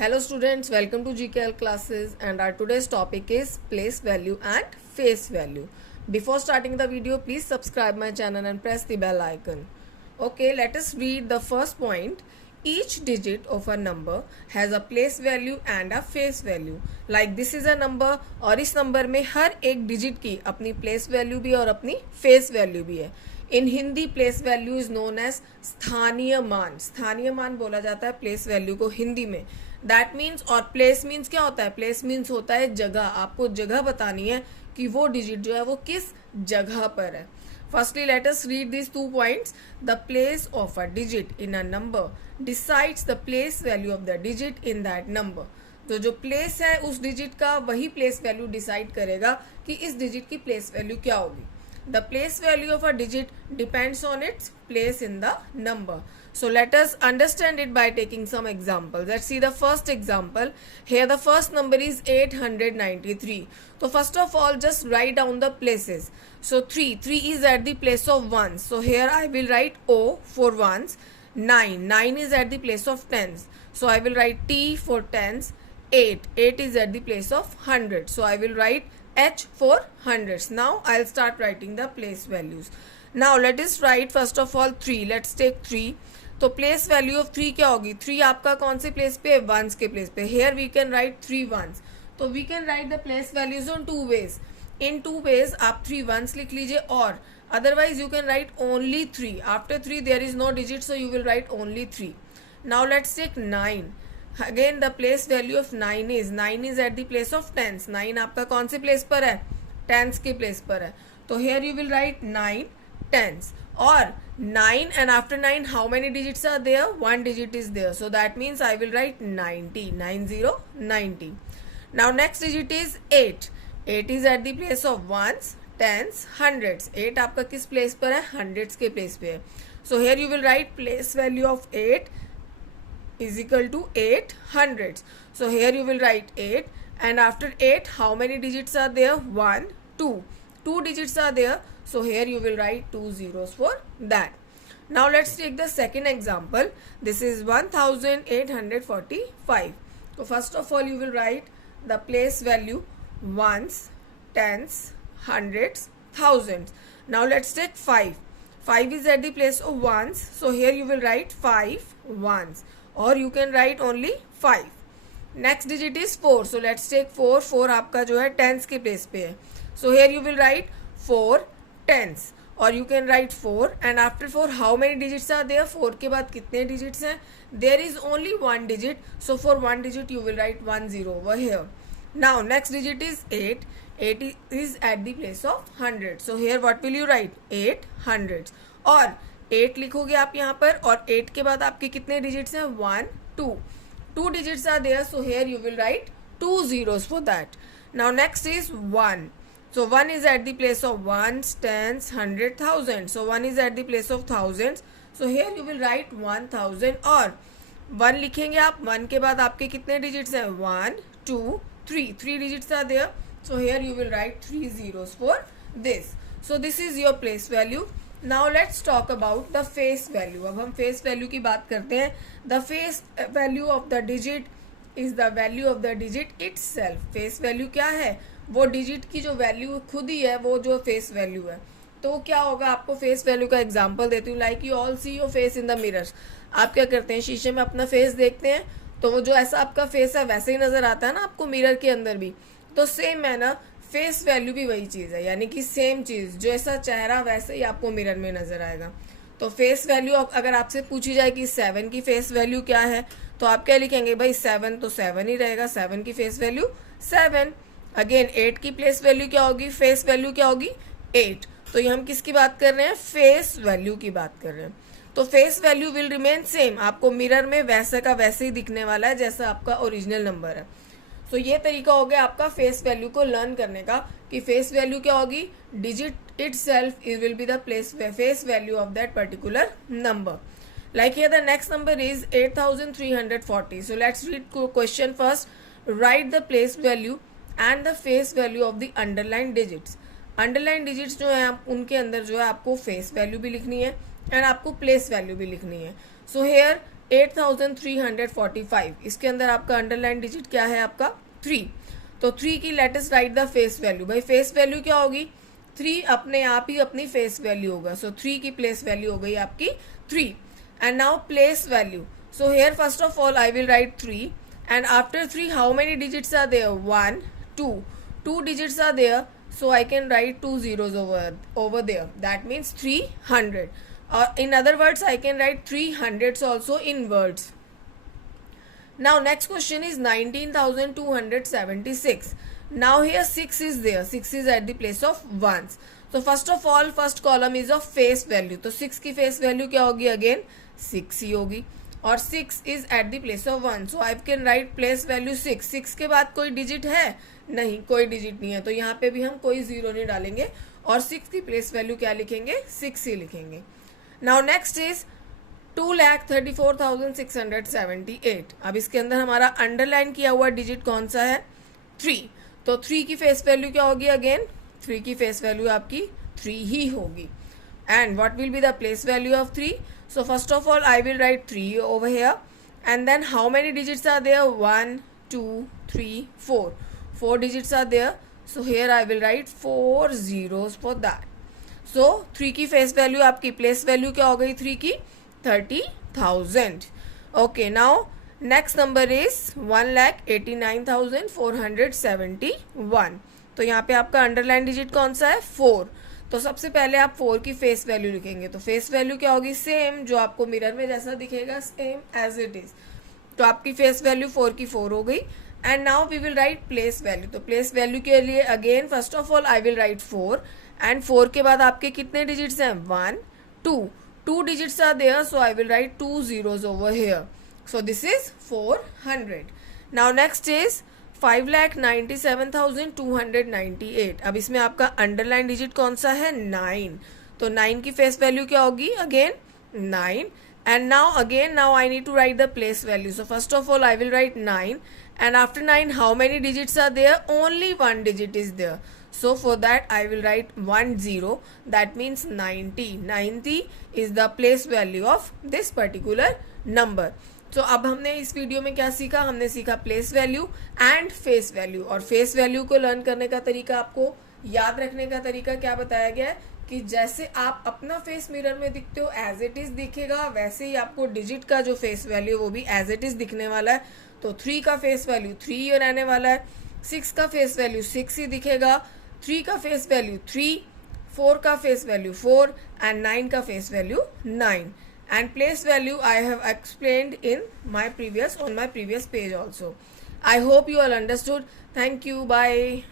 Hello students, welcome to GKL classes and our today's topic is place value and face value. Before starting the video, please subscribe my channel and press the bell icon. Okay, let us read the first point. Each digit of a number has a place value and a face value. Like this is a number और इस number में हर एक digit की अपनी place value भी और अपनी face value भी है. In Hindi place value is known as स्थानीय मान. स्थानीय मान बोला जाता है प्लेस वैल्यू को हिंदी में. दैट मीन्स और प्लेस मीन्स क्या होता है? प्लेस मीन्स होता है जगह. आपको जगह बतानी है कि वो डिजिट जो है वो किस जगह पर है. Firstly let us read this 2 points. The place of a digit in a number decides the place value of the digit in that number. तो जो प्लेस है उस डिजिट का वही प्लेस वैल्यू डिसाइड करेगा कि इस डिजिट की प्लेस वैल्यू क्या होगी. The place value of a digit depends on its place in the number. So let us understand it by taking some examples. Let's see the first example. Here the first number is 893. So first of all just write down the places. So 3 is at the place of ones. So here I will write O for ones. 9 is at the place of tens. So I will write T for tens. 8 is at the place of hundred. So I will write H for hundreds. Now I'll start writing the place values. Now let us write first of all 3. Let's take 3. तो place value of 3 क्या होगी? 3 आपका कौन से place पे है? Ones के place पे. Here we can write 3 ones. तो we can write the place values on 2 ways. In 2 ways आप 3 ones लिख लीजिए और otherwise you can write only 3. After 3 there is no digit so you will write only 3. Now let's take 9. Again the place value of 9 is at the place of tens. 9 आपका कौन से place पर है? tens के place पर है. तो here you will write 9 tens. और 9 and after 9 how many digits are there? 1 digit is there. So that means I will write 90. 90. Now next digit is 8. 8 is at the place of ones, tens, hundreds. 8 आपका किस place पर है? hundreds के place पे है. So here you will write place value of 8 is equal to 8 hundreds. So here you will write 8 and after 8 how many digits are there? 1, 2. 2 digits are there. So here you will write 2 zeros for that. Now let's take the second example. This is 1845. So first of all you will write the place value ones, tens, hundreds, thousands. Now let's take 5. 5 is at the place of ones. So here you will write 5 ones. और you can write only 5. Next digit is 4. So let's take 4. 4 आपका जो है tens के place पे है. So here you will write 4 tens. और you can write 4 and after 4 how many digits are there? 4 के बाद कितने digits हैं? There is only 1 digit. So for 1 digit you will write 1 0 over here. Now next digit is 8. 8 is at the place of 100. So here what will you write? 8 hundreds. और 8 लिखोगे आप यहाँ पर और 8 के बाद आपके कितने डिजिट्स हैं? 1, 2. 2 digits are there. So here you will write 2 zeros for that. Now next is 1. So 1 is at the place of ones, tens, hundred, thousand. So 1 is at the place of thousands. So here you will write 1000 और 1 लिखेंगे आप. 1 के बाद आपके कितने digits हैं? 1, 2, 3. 3 digits are there. So here you will write 3 zeros for this. So this is your place value. Now let's talk about the face value. अब हम face value की बात करते हैं. The face value of the digit is the value of the digit itself. Face value क्या है? वो digit की जो value खुद ही है वो जो face value है. तो क्या होगा? आपको face value का example देती हूँ. Like you all see your face in the mirrors. आप क्या करते हैं? शीशे में अपना face देखते हैं तो वो जो ऐसा आपका face है वैसे ही नजर आता है ना आपको मिरर के अंदर भी. तो सेम है ना, फेस वैल्यू भी वही चीज़ है. यानी कि सेम चीज़, जैसा चेहरा वैसे ही आपको मिरर में नजर आएगा. तो फेस वैल्यू अगर आपसे पूछी जाए कि 7 की फेस वैल्यू क्या है तो आप क्या लिखेंगे? भाई 7 तो 7 ही रहेगा. 7 की फेस वैल्यू 7. अगेन 8 की प्लेस वैल्यू क्या होगी? फेस वैल्यू क्या होगी? 8. तो ये हम किसकी बात कर रहे हैं? फेस वैल्यू की बात कर रहे हैं. तो face value will remain same. आपको मिरर में वैसे का वैसे ही दिखने वाला है जैसा आपका ओरिजिनल नंबर है. तो ये तरीका हो गया आपका फेस वैल्यू को लर्न करने का कि फेस वैल्यू क्या होगी? Digit itself will be the face value of that particular number. Like here the next number is 8340. So let's read question first. Write the place value and the face value of the underlined digits. Underlined digits जो है उनके अंदर जो है आपको face value भी लिखनी है and आपको place value भी लिखनी है. So here 8345, इसके अंदर आपका अंडरलाइन डिजिट क्या है आपका 3। तो 3 की let us right the face value. भाई फेस वैल्यू क्या होगी 3, अपने आप ही अपनी फेस वैल्यू होगा। सो 3 की प्लेस वैल्यू हो गई आपकी 3। And now place value, so here first of all I will right 3 and after 3 how many digits are there 1 2 digits are there, so I can write 2 zeros over there, that means 300, or in other words I can write 300s also in words. Now next question is 19,276. Now here 6 is there, 6 is at the place of ones. So first of all first column is of face value, तो 6 की face value क्या होगी again 6 ही होगी, और 6 is at the place of 1, so I can write place value 6। 6 के बाद कोई digit है नहीं, कोई डिजिट नहीं है, तो यहाँ पे भी हम कोई जीरो नहीं डालेंगे और 6 की प्लेस वैल्यू क्या लिखेंगे 6 ही लिखेंगे। Now next is 2,34,678। अब इसके अंदर हमारा अंडरलाइन किया हुआ डिजिट कौन सा है 3, तो 3 की फेस वैल्यू क्या होगी अगेन 3 की फेस वैल्यू आपकी 3 ही होगी। And what will be the place value of 3? So first of all I will write 3 over here, and then how many digits are there 1 2 3 4, 4 digits are there, so here I will write 4 zeros for that. So 3 की face value आपकी place value क्या हो गई 3 की 30,000. Okay, now next number is 1,89,471. तो यहाँ पे आपका अंडरलाइन डिजिट कौन सा है 4, तो सबसे पहले आप 4 की फेस वैल्यू लिखेंगे, तो फेस वैल्यू क्या होगी सेम जो आपको मिरर में जैसा दिखेगा सेम एज इट इज, तो आपकी फेस वैल्यू 4 की 4 हो गई। And now we will write place value, तो प्लेस वैल्यू के लिए again first of all I will write 4, and 4 के बाद आपके कितने डिजिट्स हैं 1 2 digits are there, so I will write 2 zeros over here, so this is 400. Now next is 5,97,298। अब इसमें आपका अंडरलाइन डिजिट कौन सा है 9, तो 9 की फेस वैल्यू क्या होगी again 9। And now I need to write the place value, so first of all I will write 9, and after 9 how many digits are there only 1 digit is there, so for that I will write 10, that means 90 is the place value of this particular number. तो अब हमने इस video में क्या सीखा, हमने सीखा place value and face value, और फेस वैल्यू को लर्न करने का तरीका, आपको याद रखने का तरीका क्या बताया गया है कि जैसे आप अपना फेस मिरर में दिखते हो एज इट इज दिखेगा, वैसे ही आपको डिजिट का जो फेस वैल्यू वो भी एज इट इज दिखने वाला है। तो 3 का फेस वैल्यू 3 रहने वाला है, 6 का फेस वैल्यू 6 ही दिखेगा, 3 का फेस वैल्यू 3, 4 का फेस वैल्यू 4, एंड 9 का face value 9. And place value I have explained in my previous page also. I hope you all understood. Thank you. Bye.